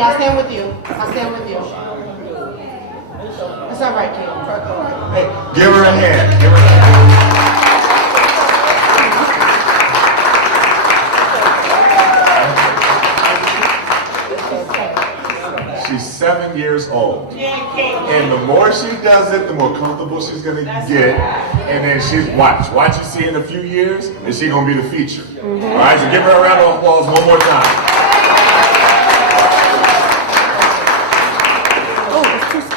Julie, I stand with you. I stand with you. It's all right, Kim. Hey, give her a hand. Give her a hand. She's 7 years old. And the more she does it, the more comfortable she's gonna get. And then watch you see in a few years, and she's gonna be the feature. All right, so give her a round of applause one more time.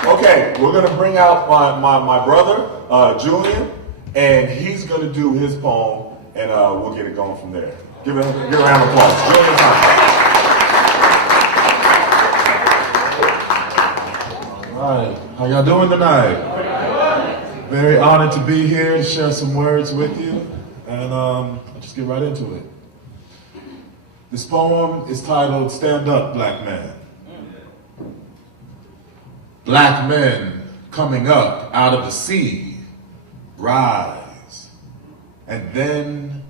Okay, we're gonna bring out my brother, Julian, and he's gonna do his poem, and we'll get it going from there. Give a round of applause. Julian time. Alright, how y'all doing tonight? Very honored to be here to share some words with you, and I'll just get right into it. This poem is titled, Stand Up, Black Man. Black men coming up out of the sea, rise, and then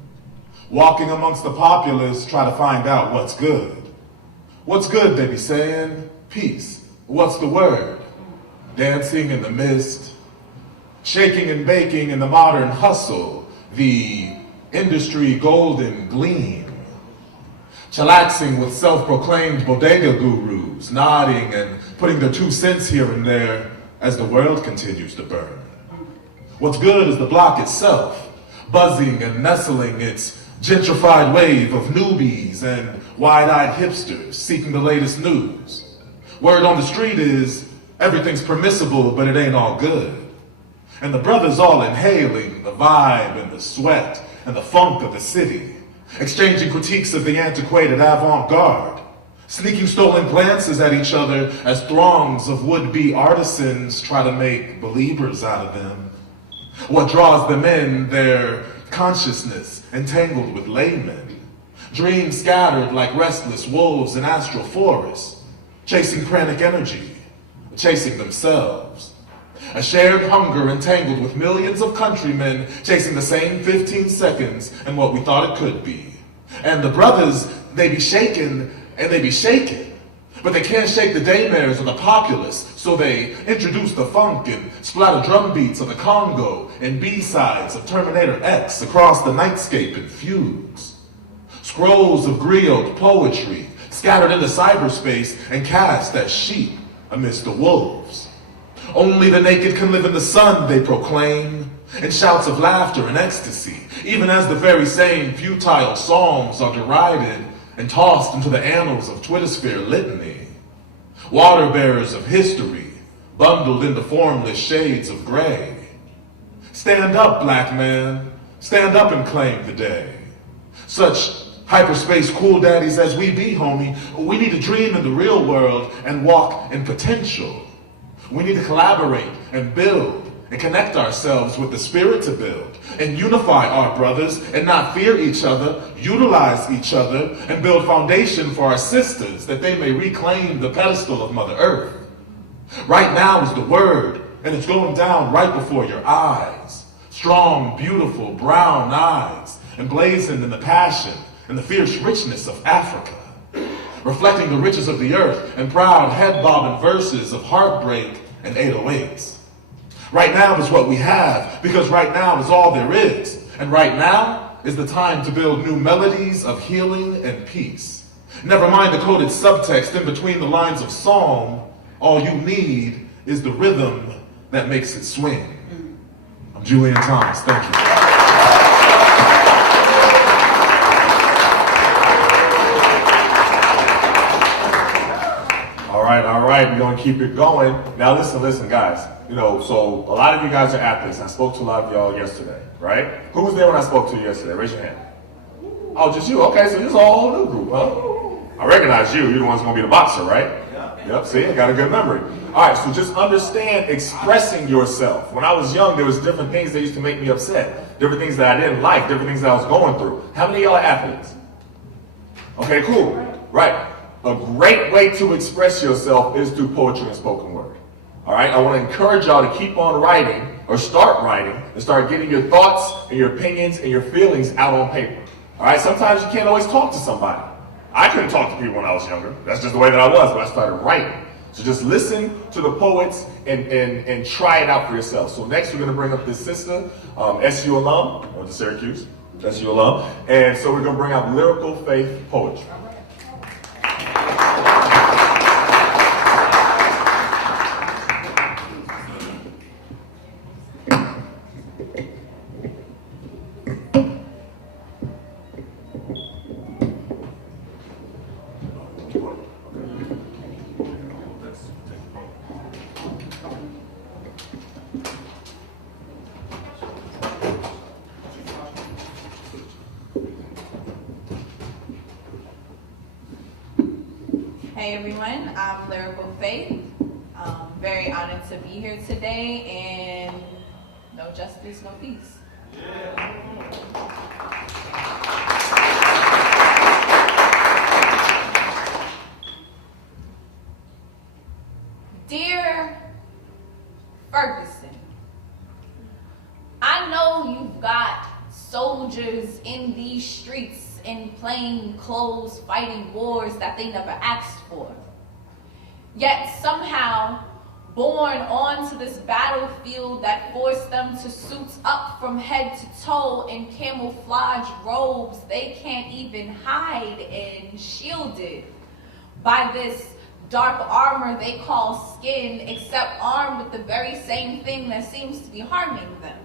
walking amongst the populace, try to find out what's good. What's good, they be saying? Peace. What's the word? Dancing in the mist, shaking and baking in the modern hustle, the industry golden gleam, chillaxing with self-proclaimed bodega gurus, nodding and putting their 2 cents here and there as the world continues to burn. What's good is the block itself, buzzing and nestling its gentrified wave of newbies and wide-eyed hipsters seeking the latest news. Word on the street is, everything's permissible, but it ain't all good. And the brothers all inhaling the vibe and the sweat and the funk of the city, exchanging critiques of the antiquated avant-garde, sneaking stolen glances at each other as throngs of would-be artisans try to make believers out of them. What draws them in, their consciousness entangled with laymen, dreams scattered like restless wolves in astral forests, chasing pranic energy, chasing themselves. A shared hunger entangled with millions of countrymen chasing the same 15 seconds and what we thought it could be. And the brothers, they be shaking and they be shaking, but they can't shake the daymares or the populace, so they introduce the funk and splatter drum beats of the Congo and B-sides of Terminator X across the nightscape and fugues. Scrolls of grilled poetry scattered into cyberspace and cast as sheep amidst the wolves. Only the naked can live in the sun, they proclaim, in shouts of laughter and ecstasy, even as the very same futile psalms are derided and tossed into the annals of Twittersphere litany. Water bearers of history, bundled into formless shades of gray. Stand up, black man, stand up and claim the day. Such hyperspace cool daddies as we be, homie, we need to dream in the real world and walk in potential. We need to collaborate and build and connect ourselves with the spirit to build and unify our brothers and not fear each other, utilize each other, and build foundation for our sisters that they may reclaim the pedestal of Mother Earth. Right now is the word, and it's going down right before your eyes. Strong, beautiful, brown eyes, emblazoned in the passion and the fierce richness of Africa, reflecting the riches of the earth and proud head-bobbing verses of heartbreak and 808s. Right now is what we have, because right now is all there is. And right now is the time to build new melodies of healing and peace. Never mind the coded subtext in between the lines of psalm. All you need is the rhythm that makes it swing. I'm Julian Thomas, thank you. All right, we're gonna keep it going. Now listen, guys. You know, so a lot of you guys are athletes. I spoke to a lot of y'all yesterday, right? Who was there when I spoke to you yesterday? Raise your hand. Oh, just you? Okay, so this is a whole new group, huh? I recognize you. You're the one's gonna be the boxer, right? Yep, see, I got a good memory. All right, so just understand expressing yourself. When I was young, there was different things that used to make me upset. Different things that I didn't like, different things that I was going through. How many of y'all are athletes? Okay, cool. Right. A great way to express yourself is through poetry and spoken word. All right, I want to encourage y'all to keep on writing or start writing and start getting your thoughts and your opinions and your feelings out on paper. All right, sometimes you can't always talk to somebody. I couldn't talk to people when I was younger. That's just the way that I was, but I started writing. So just listen to the poets and try it out for yourself. So next we're gonna bring up this sister, SU alum, or the Syracuse, SU alum. And so we're gonna bring out lyrical faith poetry. Hey everyone, I'm Lyrical Faith. Very honored to be here today, and no justice, no peace. Dear Ferguson, I know you've got soldiers in these streets in plain clothes fighting wars that they never asked for. Yet somehow, born onto this battlefield that forced them to suit up from head to toe in camouflage robes they can't even hide in, shielded by this dark armor they call skin, except armed with the very same thing that seems to be harming them.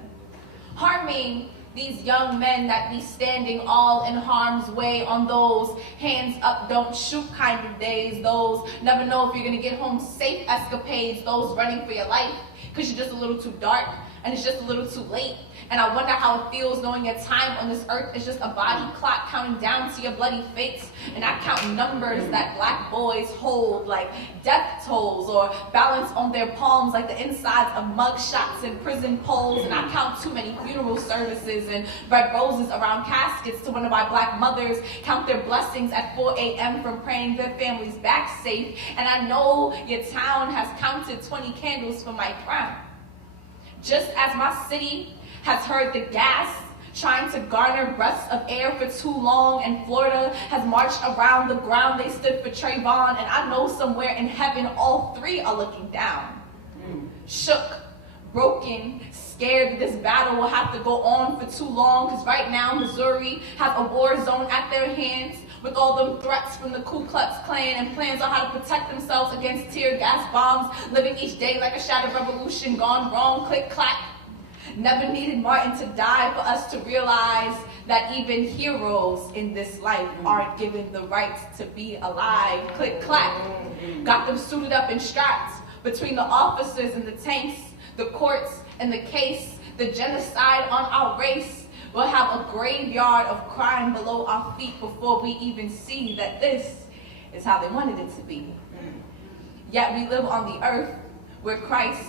Harming these young men that be standing all in harm's way on those hands up, don't shoot kind of days, those never know if you're gonna get home safe escapades, those running for your life because you're just a little too dark and it's just a little too late. And I wonder how it feels knowing your time on this earth is just a body clock counting down to your bloody fates. And I count numbers that black boys hold like death tolls, or balance on their palms like the insides of mug shots and prison poles. And I count too many funeral services and red roses around caskets to wonder why black mothers count their blessings at 4 a.m. from praying their families back safe. And I know your town has counted 20 candles for my crown. Just as my city has heard the gas trying to garner breaths of air for too long, and Florida has marched around the ground they stood for Trayvon, and I know somewhere in heaven all three are looking down. Shook, broken, scared that this battle will have to go on for too long, because right now Missouri has a war zone at their hands with all them threats from the Ku Klux Klan and plans on how to protect themselves against tear gas bombs, living each day like a shattered revolution gone wrong, click clack. Never needed Martin to die for us to realize that even heroes in this life aren't given the right to be alive. Click clack. Got them suited up and strapped between the officers and the tanks, the courts and the case, the genocide on our race. We'll have a graveyard of crime below our feet before we even see that this is how they wanted it to be. Yet we live on the earth where Christ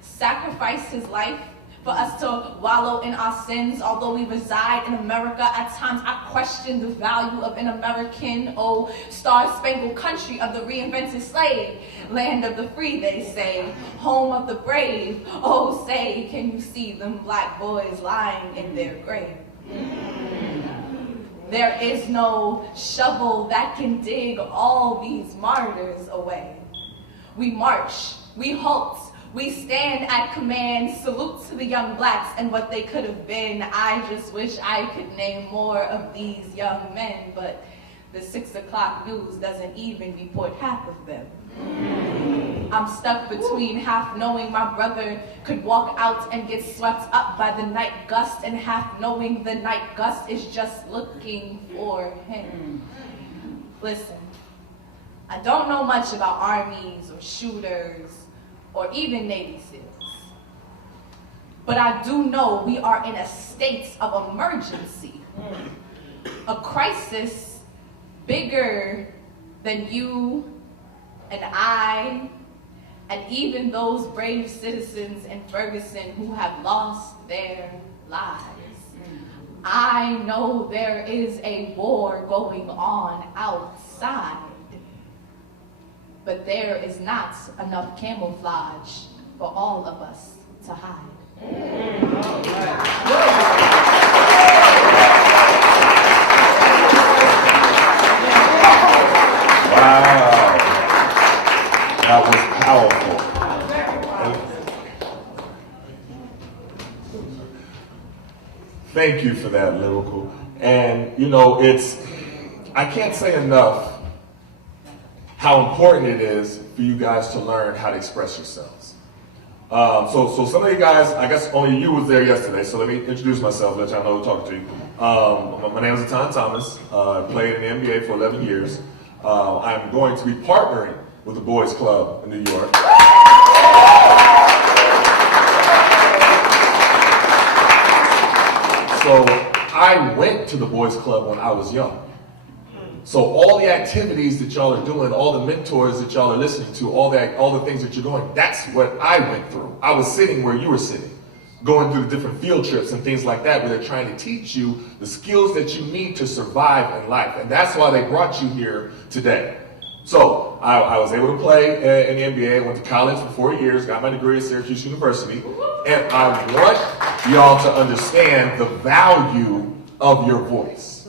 sacrificed his life for us to wallow in our sins. Although we reside in America, at times I question the value of an American. Oh, star-spangled country of the reinvented slave, land of the free, they say, home of the brave. Oh, say, can you see them black boys lying in their grave? There is no shovel that can dig all these martyrs away. We march, we halt, we stand at command, salute to the young blacks and what they could have been. I just wish I could name more of these young men, but the 6 o'clock news doesn't even report half of them. I'm stuck between half knowing my brother could walk out and get swept up by the night gust, and half knowing the night gust is just looking for him. Listen, I don't know much about armies or shooters or even Navy SEALs, but I do know we are in a state of emergency, a crisis bigger than you and I, and even those brave citizens in Ferguson who have lost their lives. I know there is a war going on outside, but there is not enough camouflage for all of us to hide. Wow. That was powerful. Thank you for that, Lyrical. And you know, I can't say enough how important it is for you guys to learn how to express yourselves. So some of you guys, I guess only you was there yesterday, so let me introduce myself, let y'all know who I'm talking to. My name is Atan Thomas. I played in the NBA for 11 years. I'm going to be partnering with the Boys Club in New York. So I went to the Boys Club when I was young. So all the activities that y'all are doing, all the mentors that y'all are listening to, all the things that you're doing, that's what I went through. I was sitting where you were sitting, going through the different field trips and things like that, where they're trying to teach you the skills that you need to survive in life. And that's why they brought you here today. So I was able to play in the NBA, went to college for 4 years, got my degree at Syracuse University, and I want y'all to understand the value of your voice,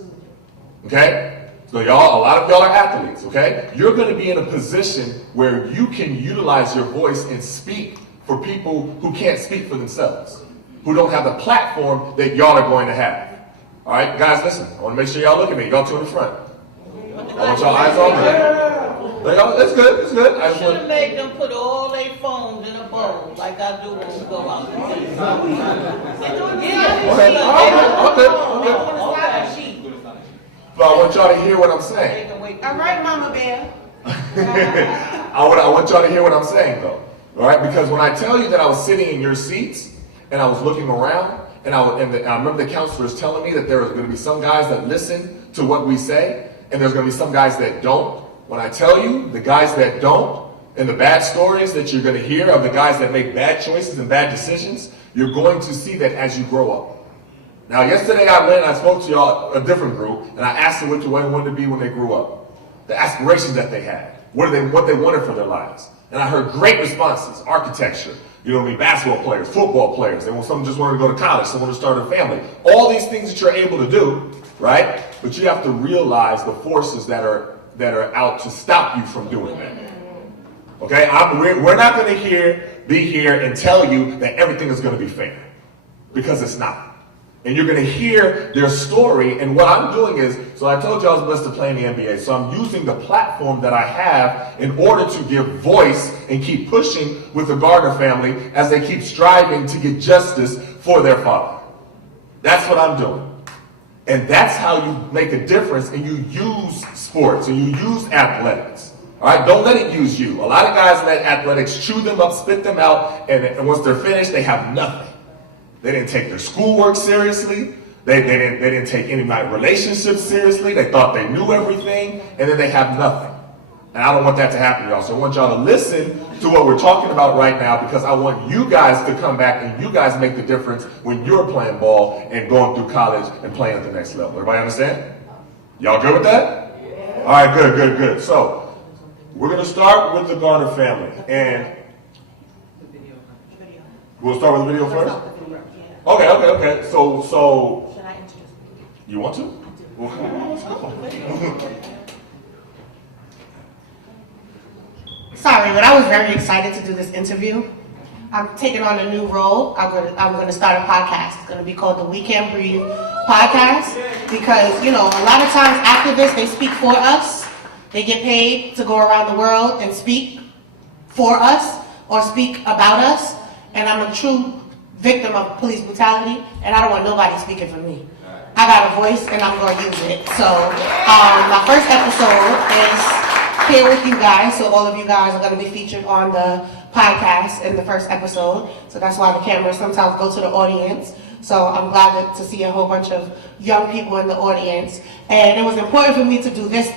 okay? So y'all, a lot of y'all are athletes, okay? You're gonna be in a position where you can utilize your voice and speak for people who can't speak for themselves, who don't have the platform that y'all are going to have. All right, guys, listen, I wanna make sure y'all look at me, y'all two in the front. I want y'all eyes on me. It's good, it's good. I should have made them put all their phones in a bowl, like I do when we go out. Okay, Okay. But I want y'all to hear what I'm saying. All right, Mama Bear. I want y'all to hear what I'm saying, though. All right, because when I tell you that I was sitting in your seats and I was looking around, and I remember the counselors telling me that there was going to be some guys that listen to what we say, and there's going to be some guys that don't. When I tell you, the guys that don't, and the bad stories that you're going to hear of the guys that make bad choices and bad decisions, you're going to see that as you grow up. Now, yesterday I went and I spoke to y'all, a different group, and I asked them what they wanted to be when they grew up. The aspirations that they had, what they wanted for their lives. And I heard great responses: architecture, basketball players, football players. Some just wanted to go to college, some want to start a family. All these things that you're able to do, right? But you have to realize the forces that are out to stop you from doing that. Okay, we're not going to be here and tell you that everything is going to be fair, because it's not. And you're going to hear their story. And what I'm doing is, so I told you I was blessed to play in the NBA. So I'm using the platform that I have in order to give voice and keep pushing with the Garner family as they keep striving to get justice for their father. That's what I'm doing. And that's how you make a difference, and you use sports and you use athletics. All right, don't let it use you. A lot of guys let athletics chew them up, spit them out, and once they're finished, they have nothing. They didn't take their schoolwork seriously. They didn't take any of my relationships seriously. They thought they knew everything, and then they have nothing. And I don't want that to happen to y'all. So I want y'all to listen to what we're talking about right now, because I want you guys to come back and you guys make the difference when you're playing ball and going through college and playing at the next level. Everybody understand? Y'all good with that? Yeah. All right, good. So we're going to start with the Garner family. And we'll start with the video first? Okay. So Should I introduce you? You want to? Well, come on, let's go. Sorry, but I was very excited to do this interview. I'm taking on a new role. I'm gonna start a podcast. It's gonna be called the We Can't Breathe podcast, because a lot of times activists, they speak for us. They get paid to go around the world and speak for us or speak about us. And I'm a true victim of police brutality, and I don't want nobody speaking for me. I got a voice, and I'm going to use it. So my first episode is here with you guys, so all of you guys are going to be featured on the podcast in the first episode. So that's why the cameras sometimes go to the audience. So I'm glad to see a whole bunch of young people in the audience. And it was important for me to do this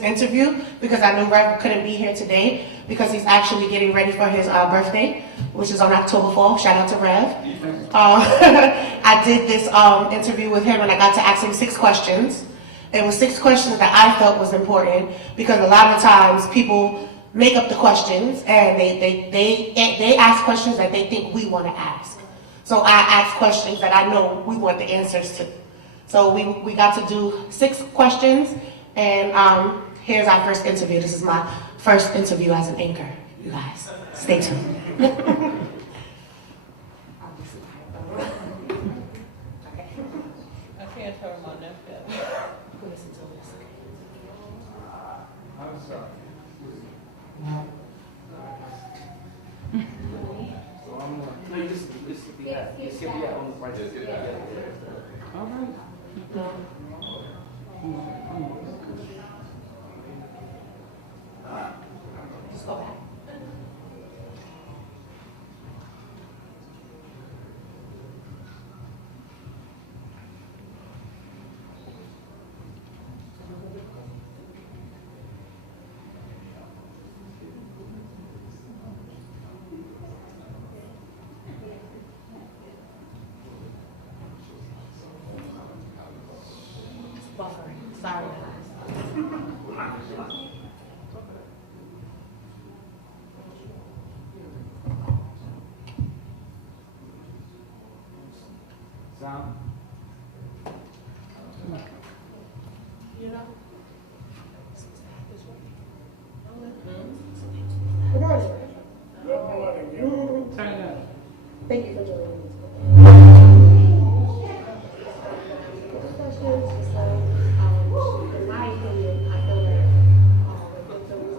interview, because I knew Rev couldn't be here today, because he's actually getting ready for his birthday, which is on October 4th. Shout out to Rev. I did this interview with him, and I got to ask him 6 questions. It was 6 questions that I felt was important, because a lot of times people make up the questions and they ask questions that they think we want to ask. So I asked questions that I know we want the answers to. So we got to do 6 questions, and Here's our first interview. This is my first interview as an anchor, you guys. Stay tuned. I can't turn my neck down. I'm sorry. No, you just be at. Just skip the on the right. All right. Just go back. Buffering. Sorry, guys. Sound. You know? Turn it up. Thank you for joining me today. Questions, so, in my opinion, I feel like victims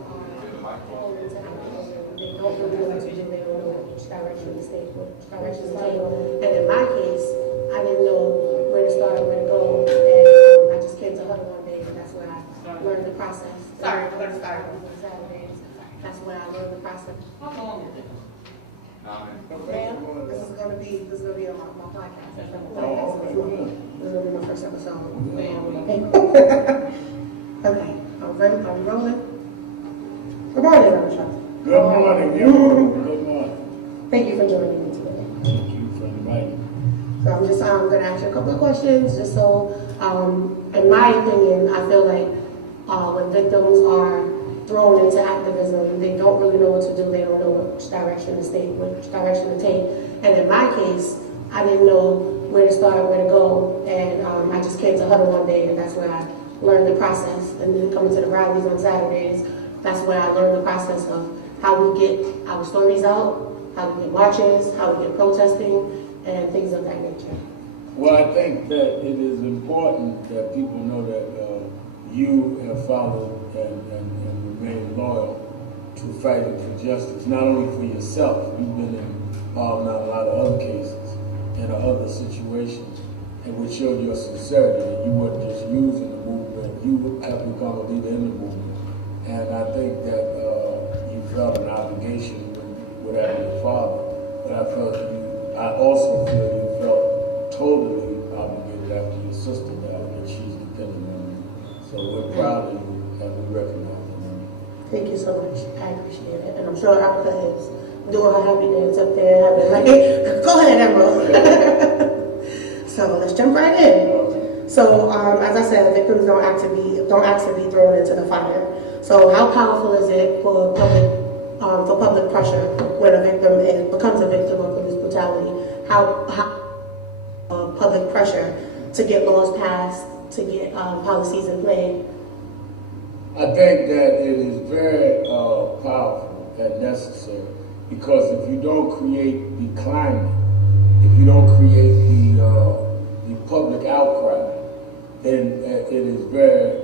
are falling into activism. They don't really know what to do. They don't know which direction to take, which direction to take. And in my case, I didn't know where to start or where to go. And I just came to Huddle one day, and that's where I learned the process. Sorry, we're going to start on Saturdays. That's where I learned the process. How long is it? This is gonna be on my podcast. This is gonna be my first episode. Okay, I'm ready. Are we rolling? Good morning, Ramshaw. Good morning, good morning. Thank you for joining me today. Thank you for inviting. So I'm just gonna ask you a couple of questions, just so in my opinion, I feel like when victims are thrown into activism, they don't really know what to do. They don't know which direction to take. And in my case, I didn't know where to start, where to go, and I just came to Huddle one day, and that's where I learned the process. And then coming to the rallies on Saturdays, that's where I learned the process of how we get our stories out, how we get marches, how we get protesting, and things of that nature. Well, I think that it is important that people know that you have followed and remain loyal to fighting for justice, not only for yourself. You've been involved in a lot of other cases and other situations, and which showed your sincerity that you weren't just using the movement, you have become a leader in the movement. And I think that you felt an obligation with having your father, but I also feel you felt totally obligated after your sister died, and she's dependent on you. So we're proud of you and we recognize you. Thank you so much. I appreciate it. And I'm sure Africa is doing her happy dance up there, having like, go ahead, Emerald. So let's jump right in. So as I said, victims don't ask to be thrown into the fire. So how powerful is it for public pressure when a victim becomes a victim of police brutality? How public pressure to get laws passed, to get policies in play? I think that it is very powerful and necessary, because if you don't create the climate, if you don't create the public outcry, then it is very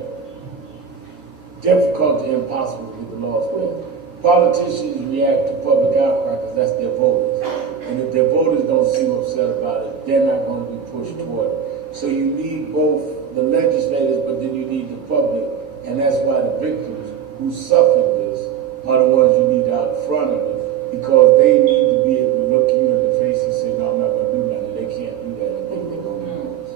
difficult to impossible to get the laws passed. Politicians react to public outcry because that's their voters. And if their voters don't seem upset about it, they're not going to be pushed toward it. So you need both the legislators, but then you need the public. And that's why the victims who suffered this are the ones you need out front of it, because they need to be able to look you in the face and say, no, I'm not going to do nothing. They can't do that. They think they're going to do this.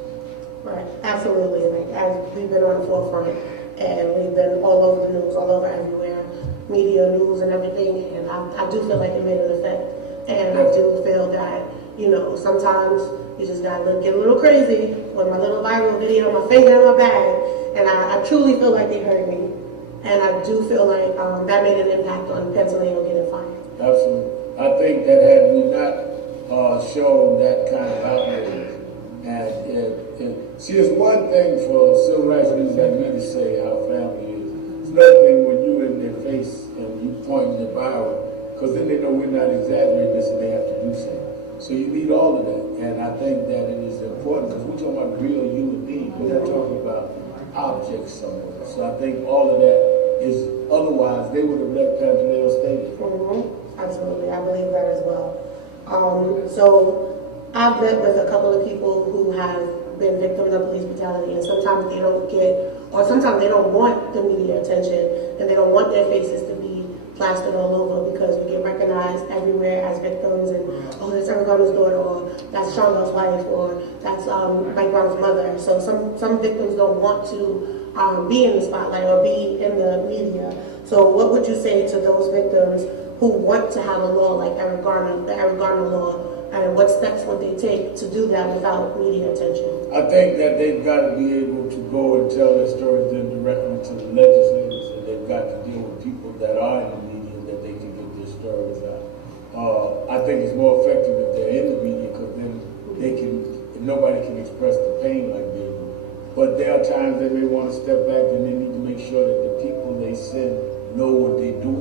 Right, absolutely. Like, as we've been on the forefront, and we've been all over the news, all over everywhere, media, news, and everything, and I do feel like it made an effect. And I do feel that, you know, sometimes you just gotta get a little crazy with my little viral video, my finger in my bag, and I truly feel like they heard me. And I do feel like that made an impact on Pennsylvania getting fired. Absolutely. I think that had we not shown that kind of outrage, and see, it's one thing for civil rights leaders like me to say how family is. It's another thing when you in their face and you pointing the Bible, because then they know we're not exaggerating this and they have to do something. So you need all of that, and I think that it is important because we're talking about real human beings. We're not talking about objects somewhere. So I think all of that is, otherwise they would have left Pantaleo Stadium. Absolutely, I believe that as well. So I've met with a couple of people who have been victims of police brutality, and sometimes they don't get, or sometimes they don't want the media attention, and they don't want their faces to be plastered all over because we get recognized everywhere as victims, and oh, that's Eric Garner's daughter, or that's Charlotte's wife, or that's Mike Brown's mother. So some victims don't want to be in the spotlight or be in the media. So what would you say to those victims who want to have a law like Eric Garner, the Eric Garner law, and what steps would they take to do that without media attention? I think that they've got to be able to go and tell their stories then directly to the legislators, and they've got to deal with people that are in the media that they can get their stories out. I think it's more effective if they're in the media because then they can, nobody can express the pain like they do. But there are times they may want to step back and they need to make sure that the people they send know what they do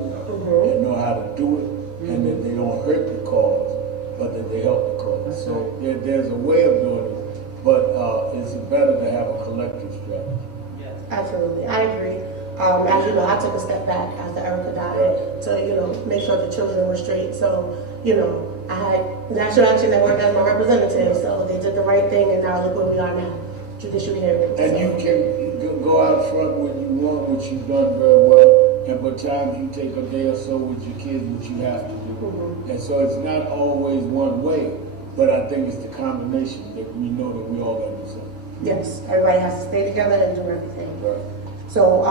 and know how to do it, and that they don't hurt the cause, but that they help the cause. So there's a way of doing it, but it's better to have a collective strategy. Absolutely, I agree. As you know, I took a step back after Erica died to, make sure the children were straight. So, I had National Action Network as my representative, so they did the right thing, and now look where we are now, judicial hearings. And you can go out front when you want, which you've done very well, and by times you take a day or so with your kids, which you have to do. And so it's not always one way, but I think it's the combination that we know that we all got to do something. Yes, everybody has to stay together and do everything. Right. So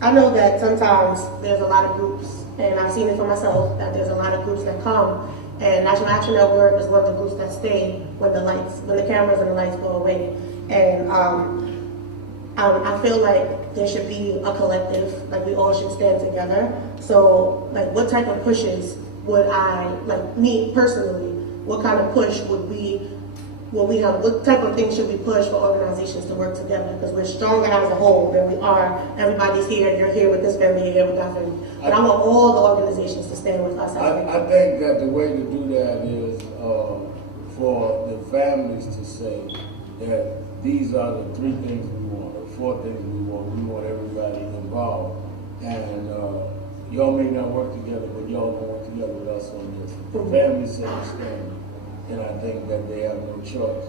I know that sometimes there's a lot of groups, and I've seen it for myself, that there's a lot of groups that come, and National Action Network is one of the groups that stay when the cameras and the lights go away. And I feel like there should be a collective, like we all should stand together. So like what type of pushes would me personally, what kind of push would we have, what type of things should we push for organizations to work together? Because we're stronger as a whole than we are. Everybody's here, you're here with this family, you're here with that family. But I want all the organizations to stand with us. I think that the way to do that is for the families to say that these are the 3 things we want, or 4 things we want. We want everybody involved. And y'all may not work together, but y'all gonna work together with us on this. The family say stand. And I think that they have no choice.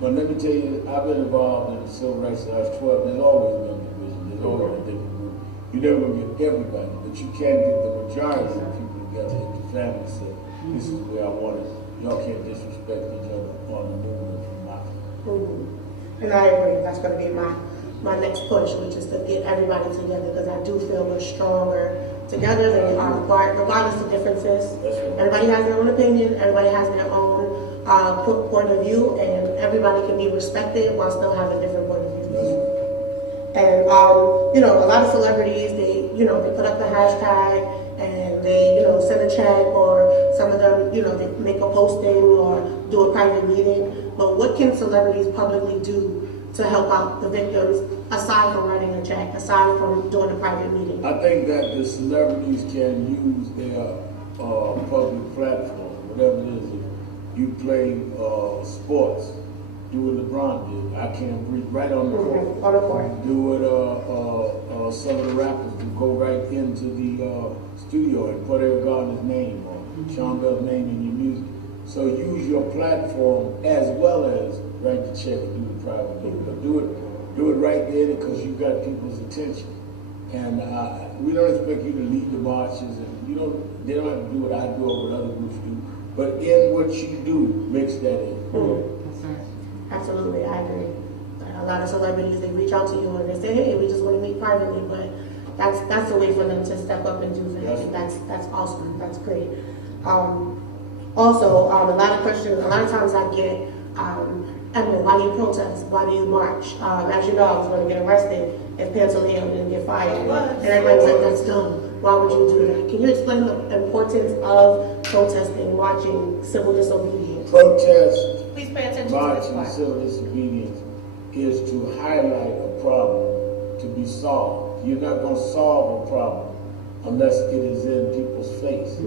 But let me tell you, I've been involved in the civil rights since I was 12. There's always been division. There's always been different groups. You're never going to get everybody, but you can get the majority of the people together if the family said, this is where I want it. Y'all can't disrespect each other on the movement from my And I agree. That's going to be my next push, which is to get everybody together, because I do feel we're stronger together than we are apart, regardless of differences. Everybody has their own opinion, everybody has their own point of view, and everybody can be respected while still having different point of views. And a lot of celebrities, they put up the hashtag and they send a check, or some of them they make a posting or do a private meeting. But what can celebrities publicly do to help out the victims, aside from writing a check, aside from doing a private meeting? I think that the celebrities can use their public platform, whatever it is. If you play sports, do what LeBron did. I can't breathe, right on the court. On the court. Do what some of the rappers do. Go right into the studio and put Eric Garner's name or Sean Bell's name in your music. So use your platform as well as write the check and do the private meeting. But do it right there because you got people's attention. And we don't expect you to lead the marches, and they don't have to do what I do or what other groups do. But in what you do, mix that in. Absolutely, I agree. A lot of celebrities, they reach out to you and they say, hey, we just want to meet privately, but that's a way for them to step up and do that. That's awesome. That's great. Also, a lot of questions, a lot of times I get, why do you protest? Why do you march? As you know, I was going to get arrested if Pantaleo didn't get fired. And everybody's like, that's dumb. Why would you do that? Can you explain the importance of protesting, marching, civil disobedience? Protest, Please pay attention to this marching, part. civil disobedience is to highlight a problem to be solved. You're not going to solve a problem unless it is in people's face.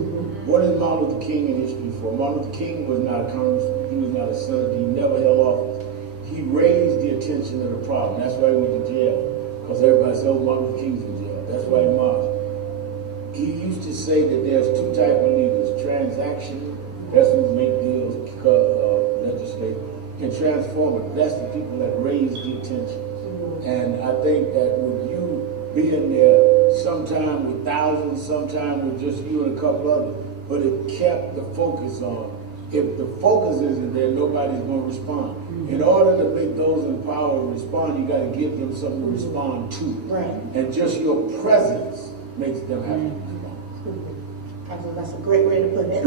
What is Martin Luther King in history for? Martin Luther King was not a congressman, he was not a senator, he never held office. He raised the attention of the problem. That's why he went to jail. Because everybody said, oh, Martin Luther King's in jail. That's why he marched. He used to say that there's two types of leaders, transactional, that's who make deals, legislate, and transformative. That's the people that raise the attention. And I think that with you being there, sometime with thousands, sometime with just you and a couple others, but it kept the focus on. If the focus isn't there, nobody's going to respond. In order to make those in power respond, you got to give them something to respond to. Right. And just your presence makes them happy. That's a great way to put it.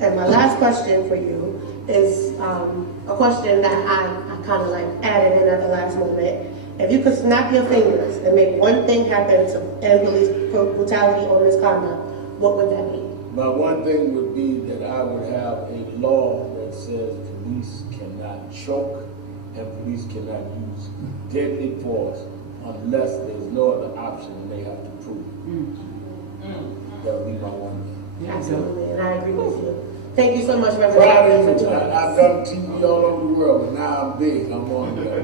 And my last question for you is a question that I kind of like added in at the last moment. If you could snap your fingers and make one thing happen to end police brutality or misconduct, what would that be? My one thing would be that I would have a law that says police cannot choke and police cannot use deadly force unless there's no other option and they have to prove it. That would be my one thing. Absolutely, and I agree with you. Thank you so much, Reverend. Proud of you. I've done TV all over the world, but now I'm big. I'm on there.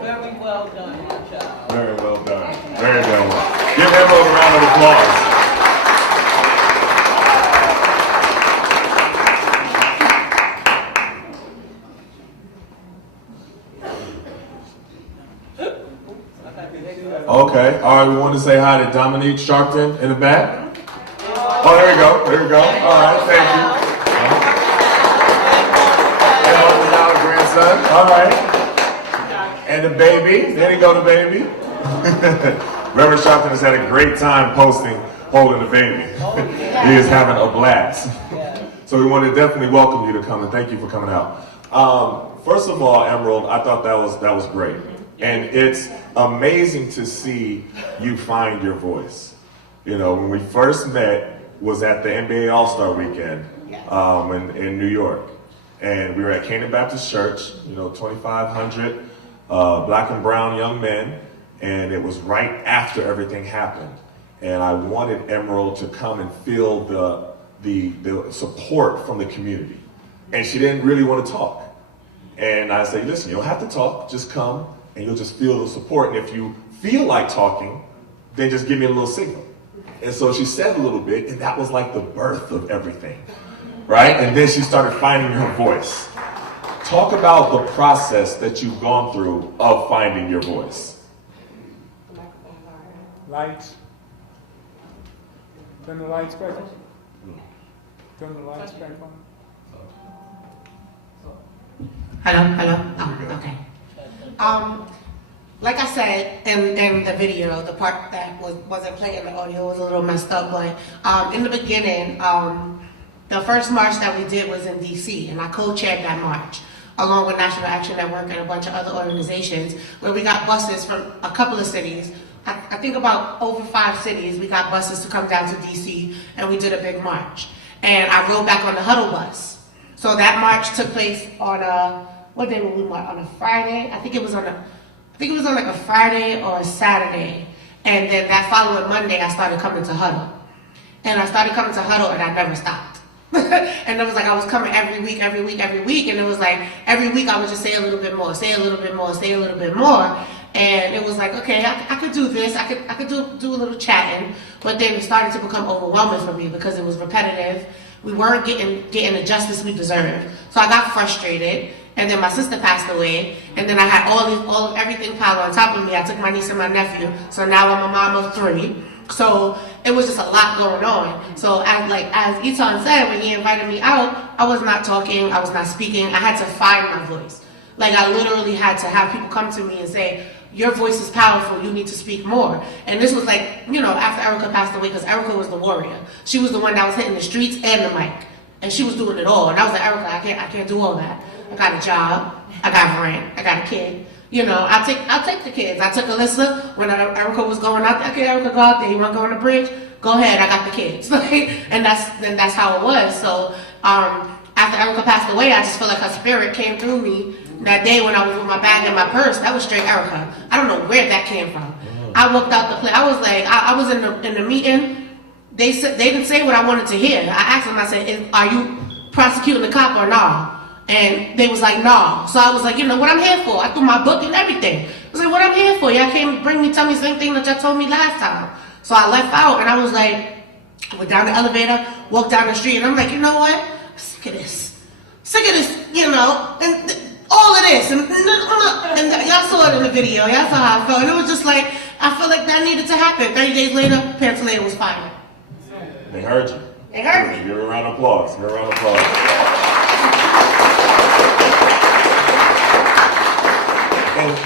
Very well done, my child. Very well done. Very well. Give Emerald a round of applause. Okay. All right. We want to say hi to Dominique Sharpton in the back. Oh, there we go. There we go. All right. Thank you. And our grandson. All right. And the baby. There you go, the baby. Reverend Sharpton has had a great time holding the baby. He is having a blast. So we want to definitely welcome you to come and thank you for coming out. First of all, Emerald, I thought that was great. And it's amazing to see you find your voice. You know, when we first met was at the NBA All-Star Weekend in New York. And we were at Canaan Baptist Church, 2,500 black and brown young men. And it was right after everything happened. And I wanted Emerald to come and feel the support from the community. And she didn't really want to talk. And I said, listen, you don't have to talk, just come and you'll just feel the support. And if you feel like talking, then just give me a little signal. And so she said a little bit, and that was like the birth of everything, right? And then she started finding her voice. Talk about the process that you've gone through of finding your voice. Lights. Turn the lights back on. Turn the lights back on. Hello? Oh, okay. Like I said in the video, the part that wasn't playing in the audio was a little messed up, but in the beginning, the first march that we did was in DC, and I co-chaired that march, along with National Action Network and a bunch of other organizations, where we got buses from a couple of cities. I think about over 5 cities, we got buses to come down to DC, and we did a big march. And I rode back on the huddle bus. So that march took place on what day were we march? On a Friday? I think it was on like a Friday or a Saturday. And then that following Monday, I started coming to huddle. And I started coming to huddle, and I never stopped. And it was like I was coming every week, and it was like every week I would just say a little bit more, say a little bit more, say a little bit more. And it was like, okay, I could do this, I could do a little chatting, but then it started to become overwhelming for me because it was repetitive. We weren't getting the justice we deserved. So I got frustrated, and then my sister passed away, and then I had all of everything piled on top of me. I took my niece and my nephew, so now I'm a mom of 3. So it was just a lot going on. So as Eton said, when he invited me out, I was not talking, I was not speaking. I had to find my voice. Like I literally had to have people come to me and say, your voice is powerful, you need to speak more. And this was like, after Erica passed away, because Erica was the warrior. She was the one that was hitting the streets and the mic. And she was doing it all. And I was like, Erica, I can't do all that. I got a job, I got a friend. I got a kid. You know, I'll take the kids. I took Alyssa when Erica was going out there. Okay, Erica, go out there. You want to go on the bridge? Go ahead. I got the kids. And that's how it was. So after Erica passed away, I just feel like her spirit came through me that day when I was with my bag and my purse. That was straight Erica. I don't know where that came from. I walked out the place. I was like, I was in the meeting. They didn't say what I wanted to hear. I asked them. I said, "Are you prosecuting the cop or not?" And they was like, "No." So I was like, you know what I'm here for? I threw my book and everything. I was like, what I'm here for? Y'all came tell me the same thing that y'all told me last time. So I left out and I was like, I went down the elevator, walked down the street, and I'm like, you know what? I'm sick of this. Sick of this, you know, and all of this. And y'all saw it in the video. Y'all saw how I felt. And it was just like, I felt like that needed to happen. 30 days later, Pantaleon was fired. They heard you. They heard me. Give her a round of applause. Give her a round of applause. And,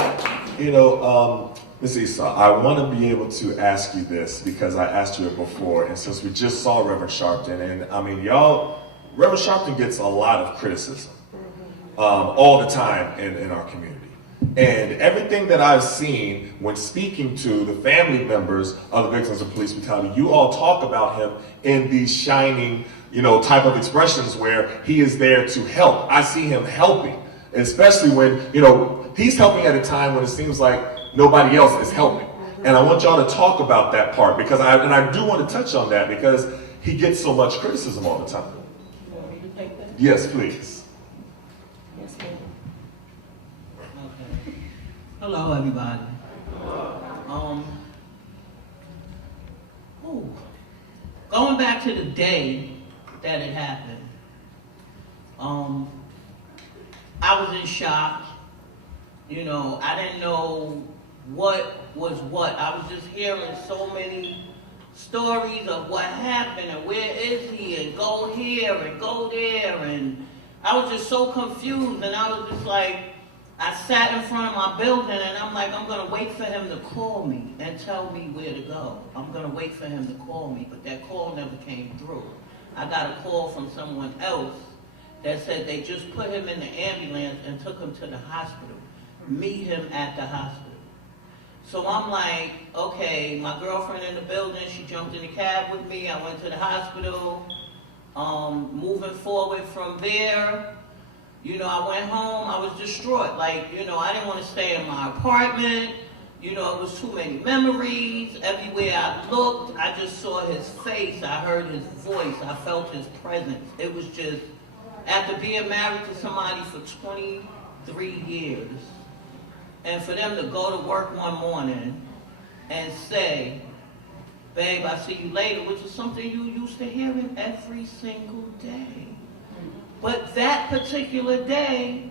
you know, Ms. Issa, I want to be able to ask you this because I asked you it before, and since we just saw Reverend Sharpton, and I mean, Reverend Sharpton gets a lot of criticism all the time in our community. And everything that I've seen when speaking to the family members of the victims of police brutality, you all talk about him in these shining, you know, type of expressions where he is there to help. I see him helping, especially when, you know, he's helping at a time when it seems like nobody else is helping. And I want y'all to talk about that part because I do want to touch on that because he gets so much criticism all the time. You want me to take that? Yes, please. Yes, ma'am. Okay. Hello, everybody. Going back to the day that it happened, I was in shock. You know, I didn't know what was what. I was just hearing so many stories of what happened and where is he and go here and go there, and I was just so confused, and I was just like, I sat in front of my building and I'm like, I'm gonna wait for him to call me and tell me where to go. I'm gonna wait for him to call me, but that call never came through. I got a call from someone else that said they just put him in the ambulance and took him to the hospital. Meet him at the hospital. So I'm like, okay, my girlfriend in the building, she jumped in the cab with me. I went to the hospital. Moving forward from there, you know, I went home, I was distraught. Like, you know, I didn't want to stay in my apartment. You know, it was too many memories. Everywhere I looked, I just saw his face. I heard his voice. I felt his presence. It was just, after being married to somebody for 23 years, and for them to go to work one morning and say, babe, I'll see you later, which is something you used to hearing every single day. But that particular day,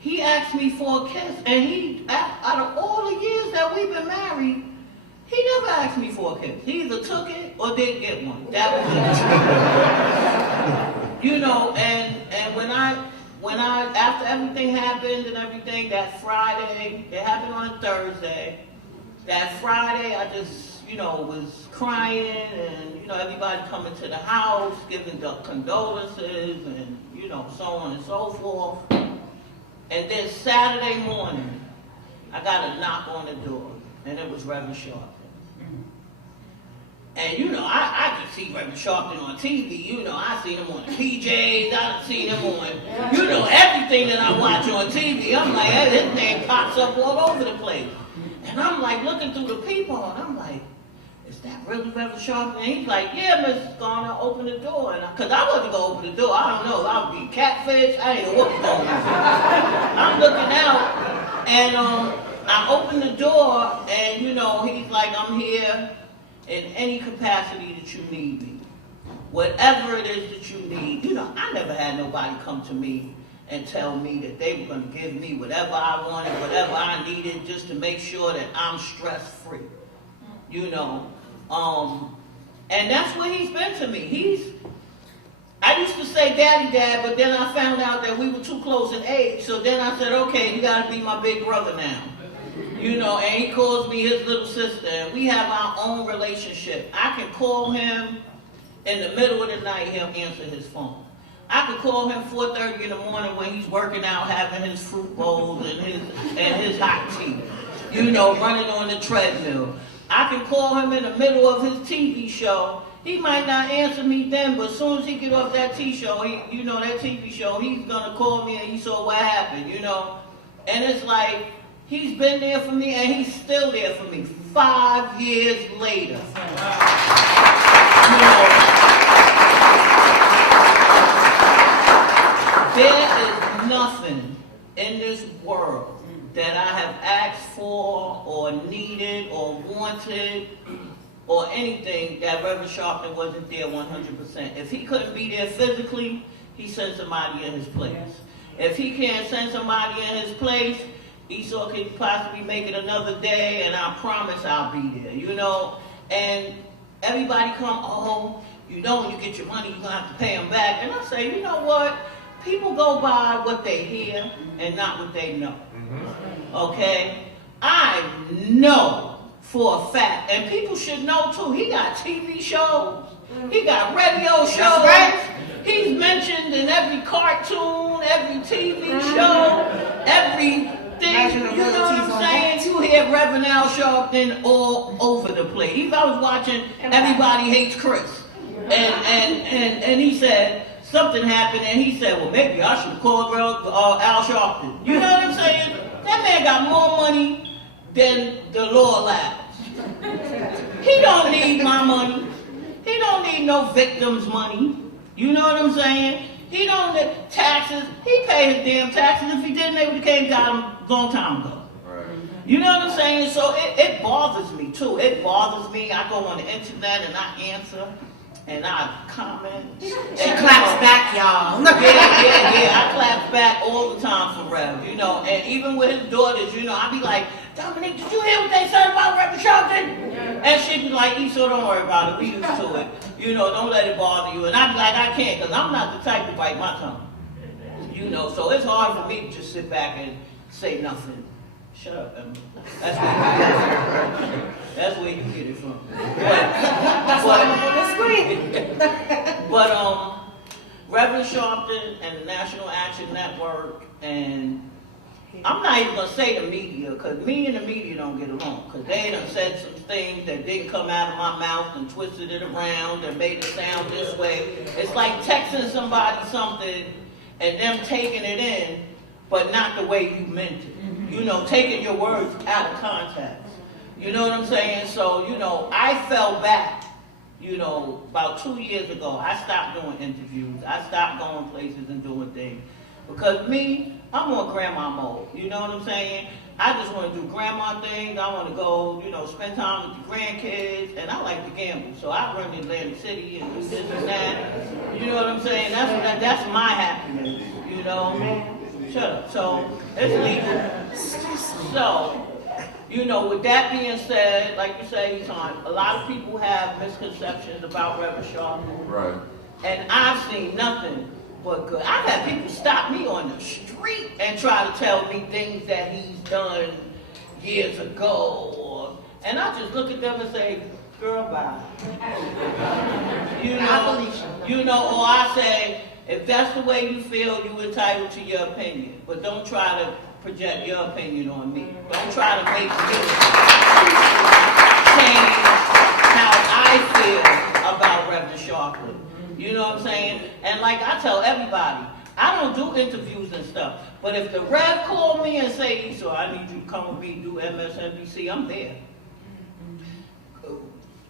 he asked me for a kiss, and he, out of all the years that we've been married, he never asked me for a kiss. He either took it or didn't get one. That was it. You know, and when I, after everything happened and everything, that Friday, it happened on a Thursday, that Friday I just, you know, was crying and, you know, everybody coming to the house, giving the condolences and, you know, so on and so forth. And then Saturday morning, I got a knock on the door, and it was Reverend Sharpton. And, you know, I just see Reverend Sharpton on TV. You know, I see him on PJs, I seen him on, you know, everything that I watch on TV. I'm like, hey, this name pops up all over the place. And I'm like looking through the people, and I'm like, is that really Reverend Sharpton? And he's like, yeah, Mrs. Garner, open the door. And because I wasn't going to open the door. I don't know. I would be catfish. I didn't know what was going on. I'm looking out, and I open the door, and, you know, he's like, I'm here in any capacity that you need me. Whatever it is that you need. You know, I never had nobody come to me and tell me that they were going to give me whatever I wanted, whatever I needed, just to make sure that I'm stress-free. You know, and that's what he's been to me. I used to say daddy dad, but then I found out that we were too close in age, so then I said, okay, you gotta be my big brother now. You know, and he calls me his little sister, and we have our own relationship. I can call him in the middle of the night, he'll answer his phone. I could call him 4:30 in the morning when he's working out, having his fruit bowls and his hot tea, you know, running on the treadmill. I can call him in the middle of his TV show. He might not answer me then, but as soon as he get off that that TV show, he's gonna call me and he saw what happened, you know. And it's like, he's been there for me and he's still there for me 5 years later. You know, there is nothing in this world that I have asked for or needed or wanted or anything that Reverend Sharpton wasn't there 100%. If he couldn't be there physically, he sent somebody in his place. If he can't send somebody in his place, Esau can possibly make it another day, and I promise I'll be there, you know? And everybody come, oh, you know, when you get your money, you're gonna have to pay them back. And I say, you know what? People go by what they hear and not what they know. Okay? I know for a fact, and people should know too, he got TV shows, he got radio shows, he's mentioned in every cartoon, every TV show, everything, you know what I'm saying? You hear Reverend Al Sharpton all over the place. Even I was watching Everybody Hates Chris, and he said, something happened, and he said, well, maybe I should call Al Sharpton. You know what I'm saying? That man got more money than the law allows. He don't need my money. He don't need no victim's money. You know what I'm saying? He don't need taxes. He paid his damn taxes. If he didn't, they would have came got him a long time ago. Right. You know what I'm saying? So it bothers me too. It bothers me. I go on the internet and I answer. And I comment. She claps back, y'all. Yeah, I clap back all the time for Rev, you know. And even with his daughters, you know, I be like, Dominique, did you hear what they said about Reverend Sharpton? And she'd be like, Esau, don't worry about it. We used to it. You know, don't let it bother you. And I'd be like, I can't, because I'm not the type to bite my tongue. You know, so it's hard for me to just sit back and say nothing. Shut up, Emma. That's where you get it from. But Reverend Sharpton and the National Action Network, and I'm not even gonna say the media, because me and the media don't get along, because they done said some things that didn't come out of my mouth and twisted it around and made it sound this way. It's like texting somebody something and them taking it in, but not the way you meant it. You know, taking your words out of context. You know what I'm saying? So, you know, I fell back, you know, about 2 years ago. I stopped doing interviews. I stopped going places and doing things. Because me, I'm on grandma mode. You know what I'm saying? I just want to do grandma things. I want to go, you know, spend time with the grandkids. And I like to gamble. So I run to Atlantic City and do this and that. You know what I'm saying? That's my happiness, you know? Shut up. So, it's legal. So, you know, with that being said, like you say, Son, a lot of people have misconceptions about Reverend Sharpton. Right. And I've seen nothing but good. I've had people stop me on the street and try to tell me things that he's done years ago. And I just look at them and say, girl, bye. You know, or I say, if that's the way you feel, you're entitled to your opinion. But don't try to project your opinion on me. Don't try to make me change how I feel about Reverend Sharpton. You know what I'm saying? And like I tell everybody, I don't do interviews and stuff. But if the Rev call me and say, so I need you to come with me and do MSNBC, I'm there.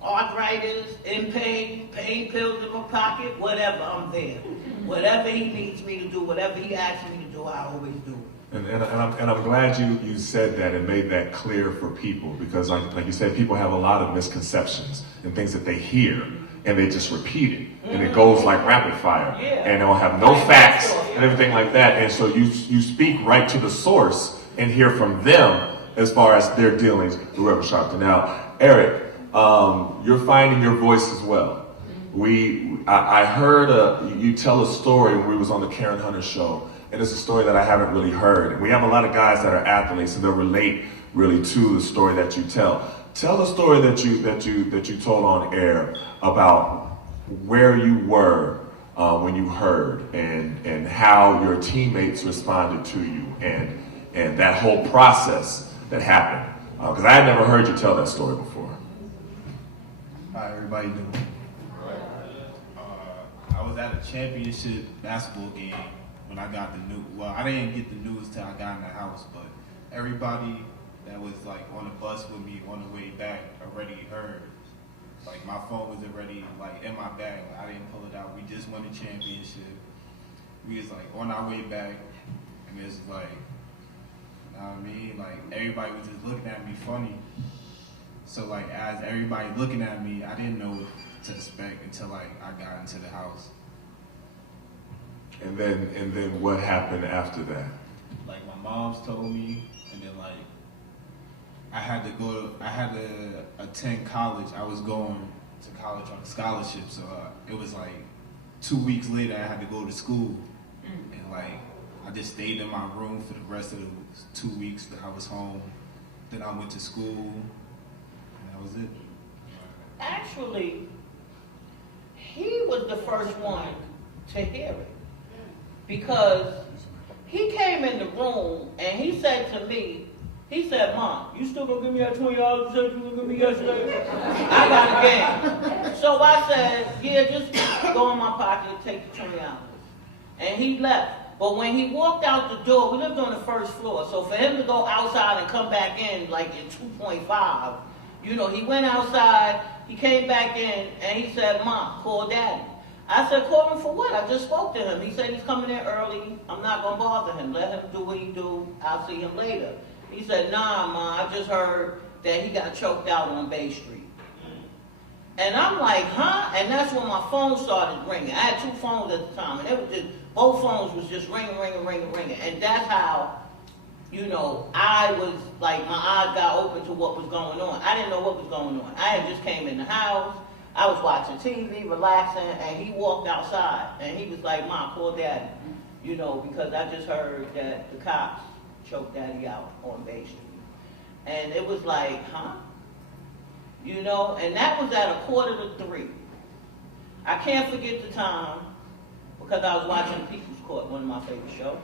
Arthritis, in pain pills in my pocket, whatever, I'm there. Whatever he needs me to do, whatever he asks me to do, I always do. And I'm glad you said that and made that clear for people, because like you said, people have a lot of misconceptions and things that they hear and they just repeat it. And it goes like rapid fire. Yeah. And they'll have no facts and everything like that. And so you speak right to the source and hear from them as far as their dealings with Reverend Sharpton. Now, Eric, you're finding your voice as well. I heard you tell a story when we was on the Karen Hunter show, and it's a story that I haven't really heard. And we have a lot of guys that are athletes, and they'll relate really to the story that you tell. Tell a story that you told on air about where you were when you heard and how your teammates responded to you and that whole process that happened? Because I had never heard you tell that story before. Hi, everybody doing? I was at a championship basketball game when I got the news. Well, I didn't get the news till I got in the house, but everybody that was like on the bus with me on the way back already heard. Like my phone was already like in my bag. Like, I didn't pull it out. We just won the championship. We was like on our way back, and it's like, you know what I mean? Like everybody was just looking at me funny. So like as everybody looking at me, I didn't know what to expect until like I got into the house. And then what happened after that? Like my mom's told me, and then like I had to attend college. I was going to college on a scholarship, so it was like 2 weeks later I had to go to school, and like I just stayed in my room for the rest of the 2 weeks that I was home. Then I went to school, and that was it. Actually, he was the first one to hear it, because he came in the room and he said to me, he said, "Mom, you still gonna give me that $20 you said you were gonna give me yesterday?" I got a game. So I said, "Yeah, just go in my pocket and take the $20." And he left. But when he walked out the door, we lived on the first floor, so for him to go outside and come back in like in 2.5, you know, he went outside, he came back in, and he said, "Mom, call Daddy." I said, "Call him for what? I just spoke to him. He said he's coming in early. I'm not going to bother him. Let him do what he do. I'll see him later." He said, "Nah, Mom, I just heard that he got choked out on Bay Street." And I'm like, huh? And that's when my phone started ringing. I had 2 phones at the time, and it was just, both phones was just ringing. And that's how, you know, I was like, my eyes got open to what was going on. I didn't know what was going on. I had just came in the house. I was watching TV, relaxing, and he walked outside, and he was like, "Mom, call Daddy," you know, because I just heard that the cops choked Daddy out on Bay Street. And it was like, huh? You know, and that was at 2:45. I can't forget the time, because I was watching The People's Court, one of my favorite shows.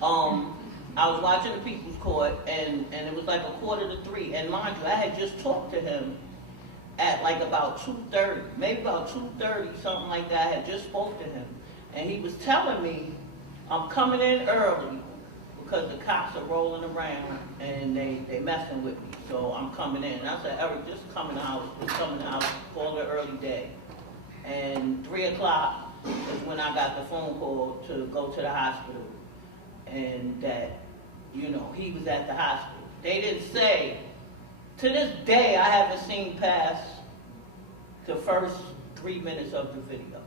I was watching The People's Court, and it was like 2:45, and mind you, I had just talked to him at like about 2:30, maybe about 2:30, something like that. I had just spoke to him, and he was telling me, "I'm coming in early because the cops are rolling around and they messing with me, so I'm coming in." And I said, "Eric, just come in the house, call it early day." And 3 o'clock is when I got the phone call to go to the hospital, and that, you know, he was at the hospital. They didn't say. To this day, I haven't seen past the first 3 minutes of the video.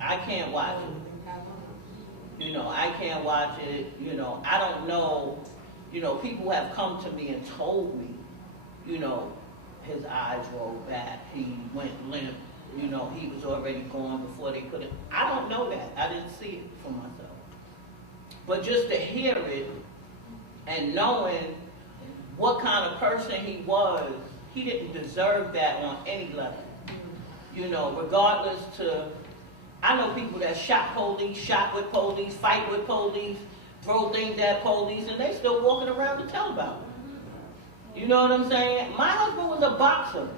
I can't watch it. You know, I can't watch it. You know, I don't know. You know, people have come to me and told me, you know, his eyes rolled back. He went limp. You know, he was already gone before they put it. I don't know that. I didn't see it for myself. But just to hear it and knowing what kind of person he was, he didn't deserve that on any level. You know, regardless to, I know people that shot police, shot with police, fight with police, throw things at police, and they still walking around to tell about it. You know what I'm saying? My husband was a boxer.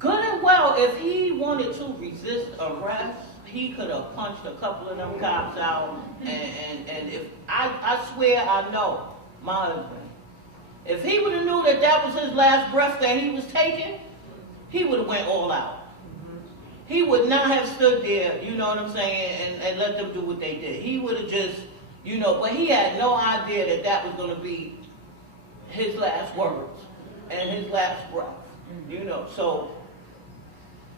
Good and well, if he wanted to resist arrest, he could have punched a couple of them cops out, and if, I swear I know my husband. If he would have knew that that was his last breath that he was taking, he would have went all out. He would not have stood there, you know what I'm saying, and let them do what they did. He would have just, you know, but he had no idea that that was going to be his last words and his last breath, you know. So,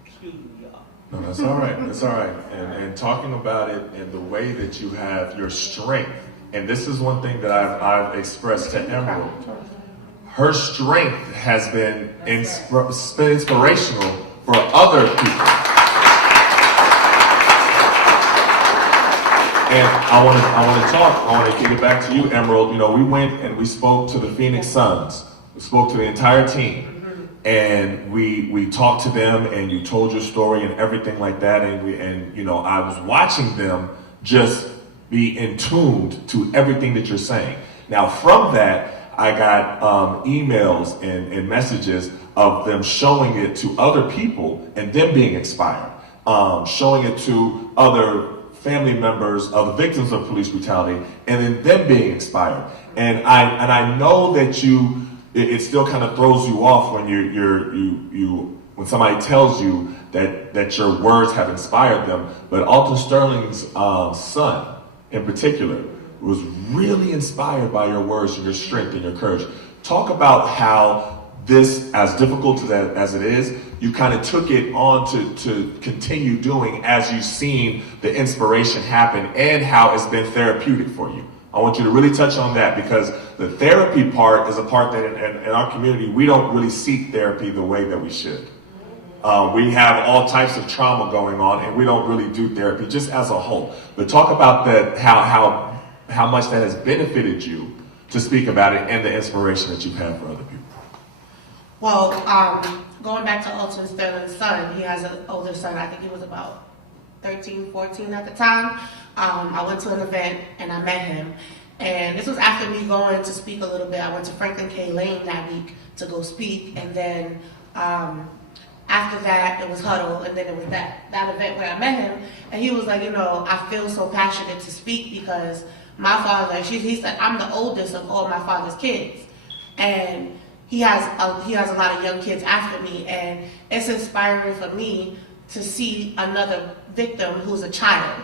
excuse me, y'all. No, that's all right. That's all right. And talking about it in the way that you have your strength, and this is one thing that I've expressed to Emerald. Her strength has been inspirational for other people. And I want to kick it back to you, Emerald. You know, we went and we spoke to the Phoenix Suns. We spoke to the entire team. and we talked to them, and you told your story and everything like that, and you know, I was watching them just be in tuned to everything that you're saying. Now from that, I got emails and messages of them showing it to other people and them being inspired, showing it to other family members of the victims of police brutality, and then them being inspired. And I know that it still kind of throws you off when when somebody tells you that your words have inspired them. But Alton Sterling's son, in particular, was really inspired by your words and your strength and your courage. Talk about how this, as difficult as it is, you kind of took it on to continue doing as you've seen the inspiration happen, and how it's been therapeutic for you. I want you to really touch on that, because the therapy part is a part that in our community, we don't really seek therapy the way that we should. We have all types of trauma going on, and we don't really do therapy just as a whole. But talk about that, how much that has benefited you to speak about it, and the inspiration that you've had for other people. Well, going back to Alton Sterling's son, he has an older son. I think he was about 13, 14 at the time. I went to an event and I met him. And this was after me going to speak a little bit. I went to Franklin K. Lane that week to go speak. And then after that, it was Huddle. And then it was that event where I met him. And he was like, you know, I feel so passionate to speak because my father, he said, I'm the oldest of all my father's kids. And he has a lot of young kids after me, and it's inspiring for me to see another victim who's a child.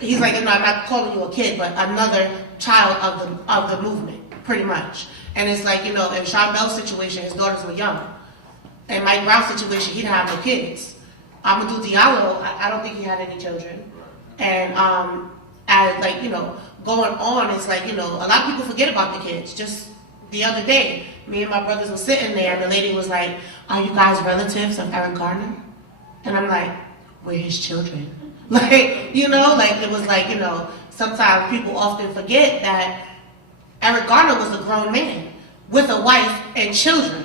He's like, you know, I'm not calling you a kid, but another child of the movement, pretty much. And it's like, you know, in Sean Bell's situation, his daughters were young. In Mike Brown's situation, he didn't have no kids. Amadou Diallo, I don't think he had any children. And as like, you know, going on, it's like, you know, a lot of people forget about the kids. Just the other day, me and my brothers were sitting there, and the lady was like, are you guys relatives of Eric Garner? And I'm like, we're his children. Like, you know, like it was like, you know, sometimes people often forget that Eric Garner was a grown man with a wife and children.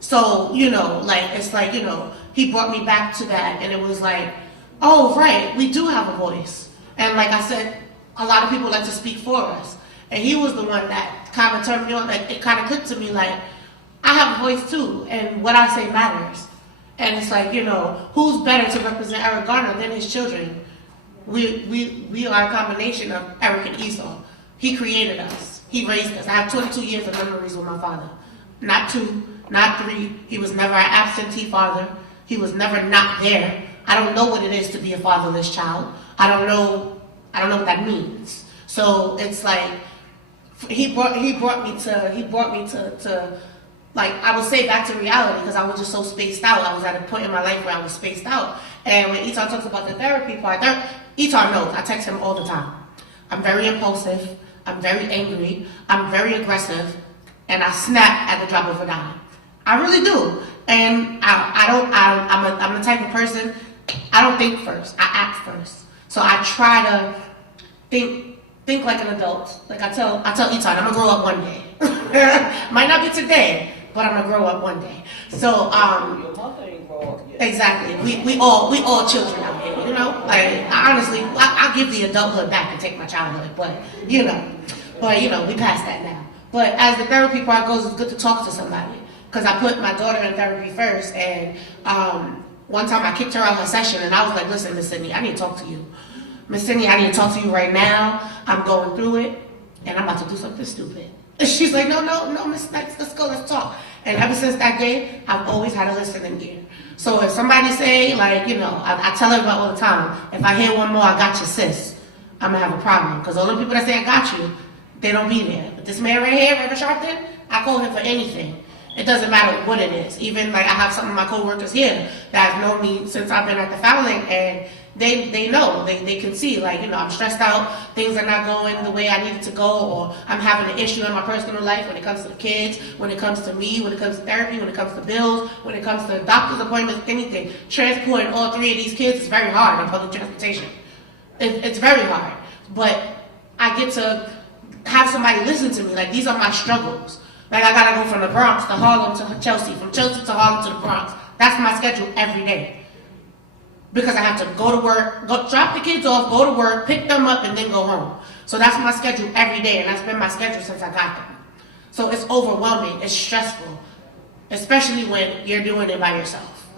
So, you know, like, it's like, you know, he brought me back to that, and it was like, oh, right, we do have a voice. And like I said, a lot of people like to speak for us. And he was the one that kind of turned me on, like, it kind of clicked to me, like, I have a voice too, and what I say matters. And it's like, you know, who's better to represent Eric Garner than his children? We are a combination of Eric and Esau. He created us. He raised us. I have 22 years of memories with my father. Not 2, not 3. He was never an absentee father. He was never not there. I don't know what it is to be a fatherless child. I don't know what that means. So it's like, he brought me to like, I would say back to reality, because I was just so spaced out. I was at a point in my life where I was spaced out. And when Eton talks about the therapy part, Eton knows, I text him all the time. I'm very impulsive, I'm very angry, I'm very aggressive, and I snap at the drop of a dime. I really do. And I'm the type of person, I don't think first, I act first. So I try to think like an adult. Like I tell Eton, I'm gonna grow up one day. Might not be today, but I'm gonna grow up one day. So Your mother ain't grow up yet. exactly. We all children out here, you know? Like honestly, I'll give the adulthood back and take my childhood, but you know, we past that now. But as the therapy part goes, it's good to talk to somebody. Because I put my daughter in therapy first, and one time I kicked her out of her session, and I was like, listen, Miss Sydney, I need to talk to you. Miss Sydney, I need to talk to you right now. I'm going through it, and I'm about to do something stupid. And she's like, no, Miss Snipes, let's go, let's talk. And ever since that day, I've always had a listening ear. So if somebody say, like, you know, I tell her about all the time, if I hear one more, I got you, sis, I'm gonna have a problem. Because all the people that say I got you, they don't be there. But this man right here, Reverend Sharpton, I call him for anything. It doesn't matter what it is. Even like I have some of my co-workers here that have known me since I've been at the fouling, and they know, they can see, like, you know, I'm stressed out, things are not going the way I need it to go, or I'm having an issue in my personal life when it comes to the kids, when it comes to me, when it comes to therapy, when it comes to bills, when it comes to doctor's appointments, anything. Transporting all 3 of these kids is very hard on public transportation. It's very hard. But I get to have somebody listen to me, like, these are my struggles. Like I gotta go from the Bronx to Harlem to Chelsea, from Chelsea to Harlem to the Bronx. That's my schedule every day. Because I have to go to work, go drop the kids off, go to work, pick them up, and then go home. So that's my schedule every day, and that's been my schedule since I got them. So it's overwhelming, it's stressful, especially when you're doing it by yourself.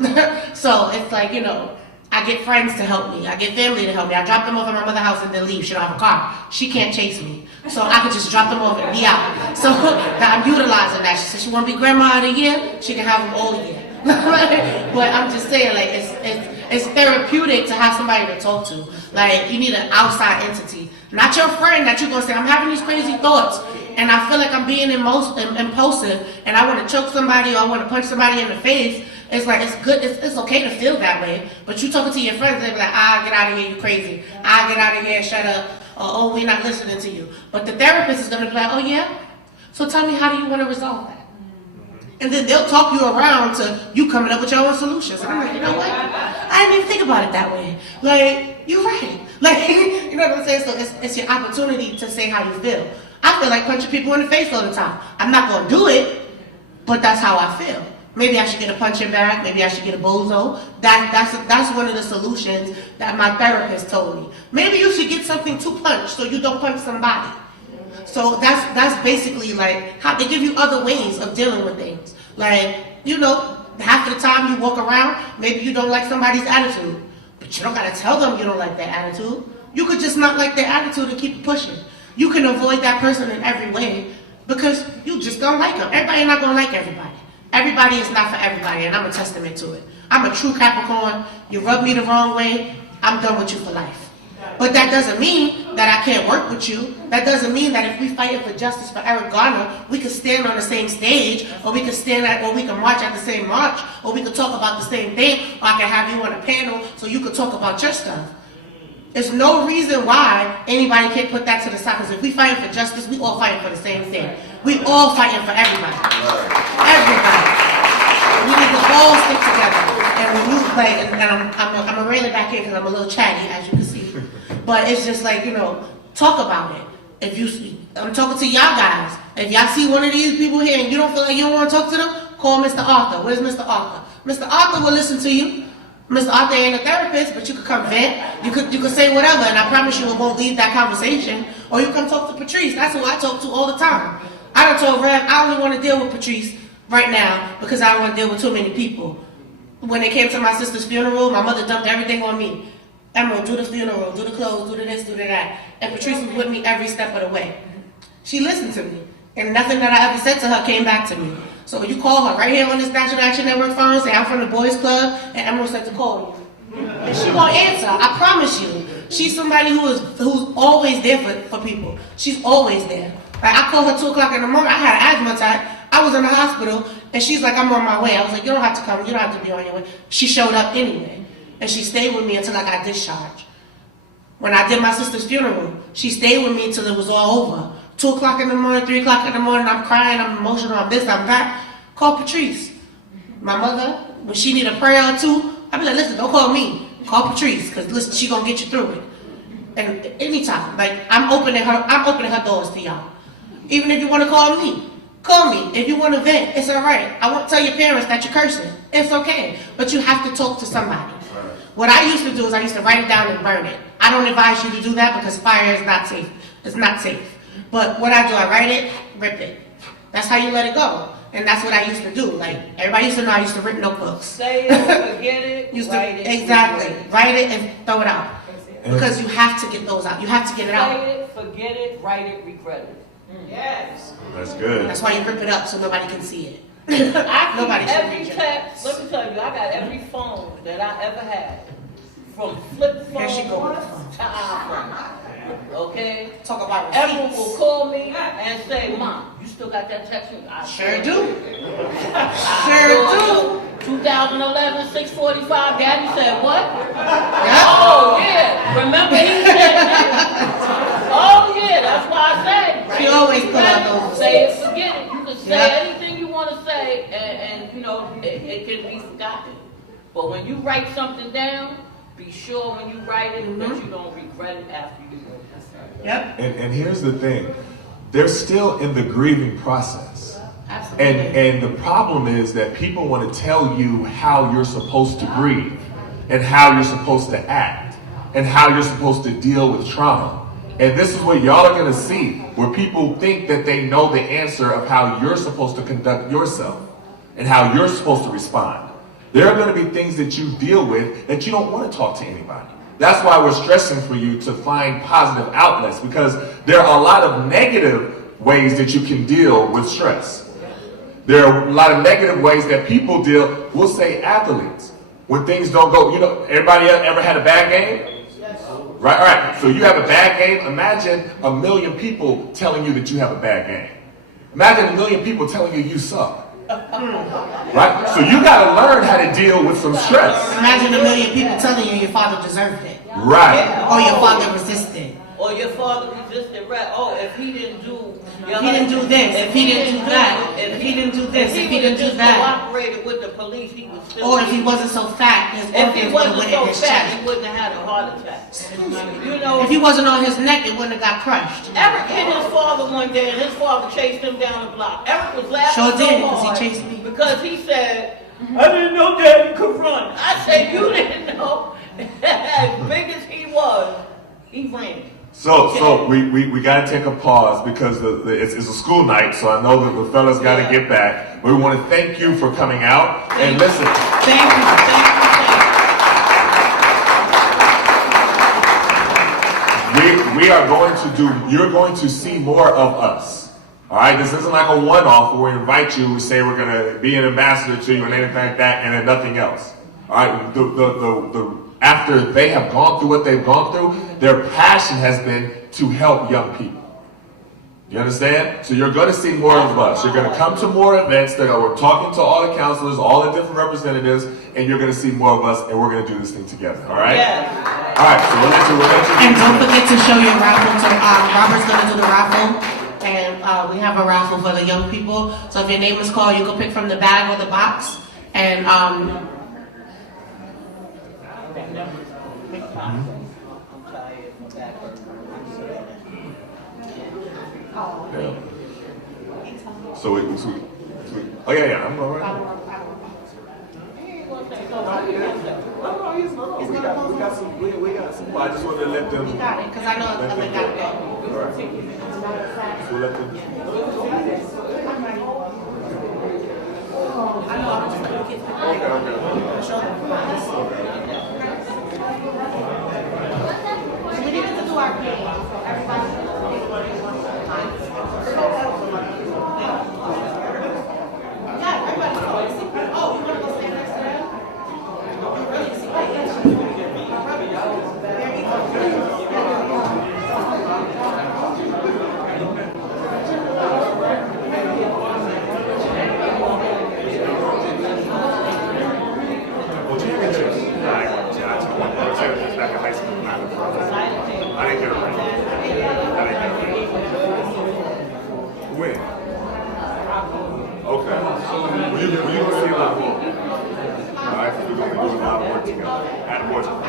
So it's like, you know, I get friends to help me, I get family to help me. I drop them off at my mother's house and then leave. She don't have a car. She can't chase me. So I could just drop them off and be out. So I'm utilizing that. She said she want to be grandma of the year, she can have them all year. But I'm just saying, like, it's therapeutic to have somebody to talk to. Like, you need an outside entity. Not your friend that you're going to say, I'm having these crazy thoughts, and I feel like I'm being impulsive, and I want to choke somebody or I want to punch somebody in the face. It's like, it's good, it's okay to feel that way, but you talking to your friends, they be like, get out of here, you crazy. Get out of here, shut up. Or, oh, we're not listening to you. But the therapist is going to be like, oh yeah? So tell me, how do you want to resolve that? And then they'll talk you around to you coming up with your own solutions. And I'm like, you know what? I didn't even think about it that way. Like, you're right. Like, you know what I'm saying? So it's your opportunity to say how you feel. I feel like punching people in the face all the time. I'm not going to do it, but that's how I feel. Maybe I should get a punching bag. Maybe I should get a bozo. That's one of the solutions that my therapist told me. Maybe you should get something to punch so you don't punch somebody. So that's basically like how they give you other ways of dealing with things. Like, you know, half of the time you walk around, maybe you don't like somebody's attitude, but you don't gotta tell them you don't like their attitude. You could just not like their attitude and keep pushing. You can avoid that person in every way because you just don't like them. Everybody not gonna like everybody. Everybody is not for everybody, and I'm a testament to it. I'm a true Capricorn. You rub me the wrong way, I'm done with you for life. But that doesn't mean that I can't work with you. That doesn't mean that if we fight for justice for Eric Garner, we can stand on the same stage, or we can we can march at the same march, or we can talk about the same thing, or I can have you on a panel so you can talk about your stuff. There's no reason why anybody can't put that to the side, because if we fighting for justice, we all fighting for the same thing. We all fighting for everybody. Everybody. We need to all stick together. And when you like, and I'm gonna reel it back in because I'm a little chatty, as you can see. But it's just like, you know, talk about it. I'm talking to y'all guys. If y'all see one of these people here and you don't feel like you don't want to talk to them, call Mr. Arthur. Where's Mr. Arthur? Mr. Arthur will listen to you. Mr. Arthur ain't a therapist, but you could come vent. You could say whatever, and I promise you it won't leave that conversation. Or you come talk to Patrice. That's who I talk to all the time. I done told Rev I only want to deal with Patrice right now because I don't want to deal with too many people. When it came to my sister's funeral, my mother dumped everything on me. Emerald, do the funeral, do the clothes, do the this, do the that. And Patrice was with me every step of the way. She listened to me. And nothing that I ever said to her came back to me. So you call her right here on this National Action Network phone, say I'm from the Boys Club, and Emerald said to call you. And she gonna answer, I promise you. She's somebody who's always there for people. She's always there. Like I called her 2 o'clock in the morning, I had an asthma attack. I was in the hospital, and she's like, I'm on my way. I was like, you don't have to come, you don't have to be on your way. She showed up anyway. And she stayed with me until I got discharged. When I did my sister's funeral, she stayed with me until it was all over. 2 o'clock in the morning, 3 o'clock in the morning, I'm crying, I'm emotional, I'm this, I'm that. Call Patrice. My mother, when she need a prayer or two, I be like, listen, don't call me. Call Patrice, because listen, she gonna get you through it. And anytime, like I'm opening her doors to y'all. Even if you want to call me. Call me. If you want to vent, it's all right. I won't tell your parents that you're cursing. It's okay. But you have to talk to somebody. What I used to do is I used to write it down and burn it. I don't advise you to do that because fire is not safe. It's not safe. But what I do, I write it, rip it. That's how you let it go. And that's what I used to do. Like, everybody used to know I used to rip notebooks. Say it, forget it, write it. Exactly. Write it and throw it out. Because you have to get those out. You have to get it out. Say it, forget it, write it, regret it. Yes. That's good. That's why you rip it up so nobody can see it. I Nobody keep should every read your text, let me tell you, I got every phone that I ever had. From flip phone Here she to goes. iPhone. Okay? Talk about Everyone receipts. will call me and say, Mom, you still got that text? I Sure do. Sure do. 2011, 6:45, Daddy said what? Oh, yeah. Remember he said that? Oh, yeah, that's why I said. She always put out those. Say it, forget it. You can say Yep. anything you want to say, and you know, it can be forgotten. But when you write something down, be sure when you write it that you don't regret it after you wrote it. Yep. And here's the thing. They're still in the grieving process. And the problem is that people want to tell you how you're supposed to breathe and how you're supposed to act and how you're supposed to deal with trauma. And this is what y'all are going to see, where people think that they know the answer of how you're supposed to conduct yourself and how you're supposed to respond. There are going to be things that you deal with that you don't want to talk to anybody. That's why we're stressing for you to find positive outlets, because there are a lot of negative ways that you can deal with stress. There are a lot of negative ways that people deal, we'll say athletes, when things don't go, everybody ever had a bad game? Right, all right. So you have a bad game. Imagine 1 million people telling you that you have a bad game. Imagine 1 million people telling you you suck. Right? So you got to learn how to deal with some stress. Imagine 1 million people telling you your father deserved it. Right. Or your father resisted. Or your father resisted, right? Oh, if he didn't do, if he didn't do this, if he didn't do that, if he didn't do this, if he didn't do that. Cooperated with the police, he was still. Or if he wasn't so fat, his organs would have went in his chest. He wouldn't have had a heart attack. If he wasn't on his neck, it wouldn't have got crushed. Eric hit his father one day, and his father chased him down the block. Eric was laughing Sure did, so because hard he chased me. because he said, "I didn't know Daddy could run." I said, "You didn't know." As big as he was, he ran. So we got to take a pause because it's a school night, so I know that the fellas got to get back. We want to thank you for coming out. And listen. Thank you. We are going to you're going to see more of us. All right, this isn't like a one-off where we invite you, we say we're going to be an ambassador to you and anything like that, and then nothing else. All right, after they have gone through what they've gone through, their passion has been to help young people. You understand? So you're going to see more of us. You're going to come to more events that we're talking to all the counselors, all the different representatives, and you're going to see more of us, and we're going to do this thing together. All right? Yes. All right. So we'll let you. And don't forget to show your raffle. So Robert's going to do the raffle, and we have a raffle for the young people. So if your name is called, you can pick from the bag or the box, and Yeah. So oh yeah, I'm all right. We got some. I just wanted to let them. You got it, because I know they got to go. All right. So let them. We needed to do our game, so everybody. When? Okay. We're going to see a lot more. All right, we're going to do a lot more together. And more. All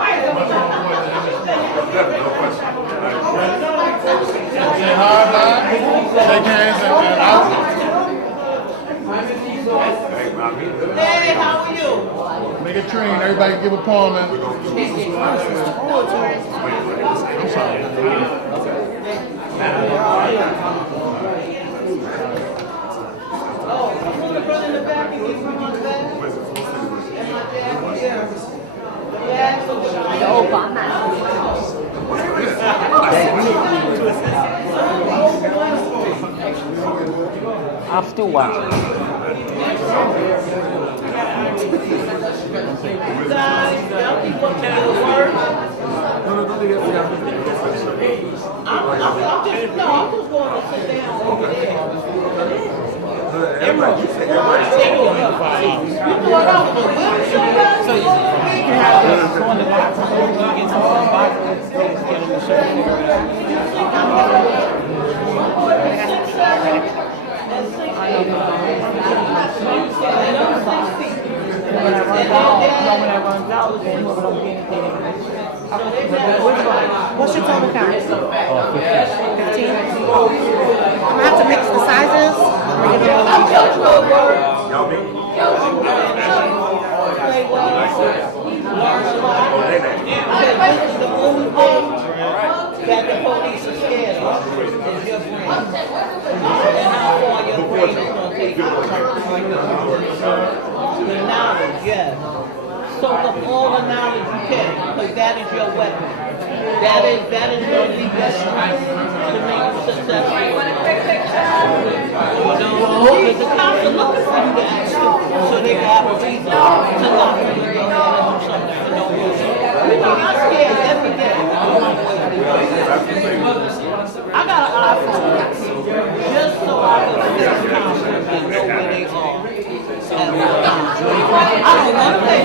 right, gentlemen. No question. Say hard line, shake hands, and out. Hey, how are you? Make it train. Everybody give a palm, man. I'm sorry. Oh, I'm going to run in the back and give you my bag. And my dad, yeah, so I'm still watching. you guys, y'all keep up the good work. I'm just going to sit down over there. Everybody, you know what I was a good show. So you can have this go in the box and you get some boxes. Get them to show you. When I run out, then what I'm getting What's your total count? 15? I'm gonna have to mix the sizes. Or give it all to you. This is the only thing that the police are scared of is your brain. And how far your brain is going to take you. The knowledge, yes. Soak up all the knowledge you can, because that is your weapon. That is your best strength to make you successful. Because the cops are looking for you to act stupid, so they can have a reason to lock you in your head and do something for no reason. I'm scared every day. I got an iPhone just so I can fix cops and know where they are. I don't want to pay